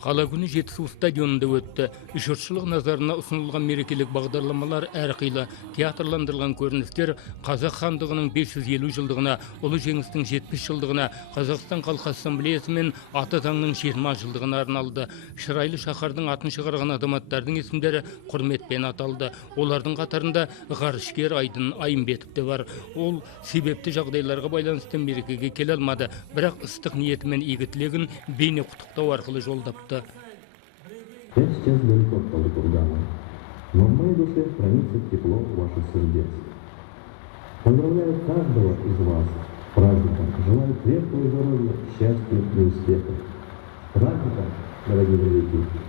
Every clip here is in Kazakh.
Қала күні Жетісу стадионында өтті. Жұртшылық назарына ұсынылған мерекелік бағдарламалар әрқилы. Театрландырылған көріністер Қазақ хандығының 550 жылдығына, Ұлы жеңістің 70 жылдығына, Қазақстан Халқы Ассамблеясы мен Ата заңның 20 жылдығына арналды. Шырайлы шаһардың атын шығарған азаматтардың есімдері құрметпен аталды. Олардың қатарында ғарышкер Айдын Айымбетов те бар. Ол себепті жағдайларға байланысты мерекеге келе алмады, бірақ ыстық ниеті мен игі тілегін бейне құттықтау арқылы жолдапты. Я сейчас далеко от Талдыкургана, но в моей душе хранится тепло ваших сердец. Поздравляю каждого из вас с праздником, желаю крепкого здоровья, счастья и успехов. С праздником, дорогие друзья!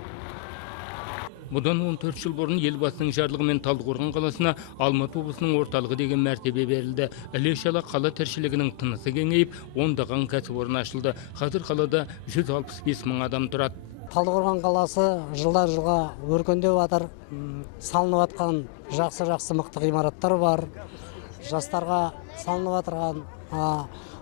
Бұдан 14 жыл бұрын елбасының жарлығымен Талдықорған қаласына Алматы облысының орталығы деген мәртебе берілді. Іле-шала қала тіршілігінің тынысы кеңейіп, ондаған кәсіпорын ашылды. Қазір қалада 165 мың адам тұрады. Талдықорған қаласы жылдан жылға өркендеп жатыр. Салынып жатқан жақсы мықты ғимараттар бар. Жастарға салынып жатырған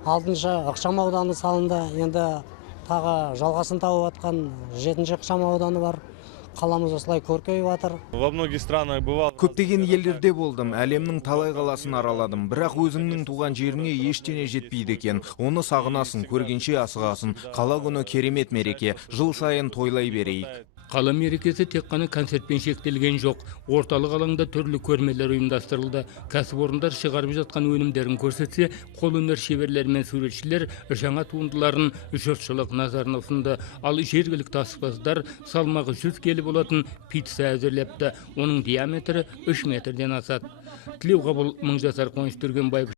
алтыншы ықшам ауданы салынды. Енді тағы жалғасын тауып жатқан 7-ші ықшам ауданы бар. Қаламыз осылай көркейіп жатыр. Во многих странах бывал. Көптеген елдерде болдым, әлемнің талай қаласын араладым, бірақ өзіңнің туған жеріңе ештеңе жетпейді екен. Оны сағынасың, көргенше асығасың. Қала күні керемет мереке, жыл сайын тойлай берейік. Қала мерекесі тек қана концертпен шектелген жоқ. Орталық алаңда түрлі көрмелер ұйымдастырылды. Кәсіпорындар шығарып жатқан өнімдерін көрсетсе, қолөнер шеберлері мен суретшілер жаңа туындыларын жұртшылық назарына ұсынды. Ал жергілікті аспаздар салмағы 100 келі болатын пицца әзірлепті. Оның диаметрі 3 метрден асады. Тілеуғабыл Мыңжасар Қуаныш Түргенбаев.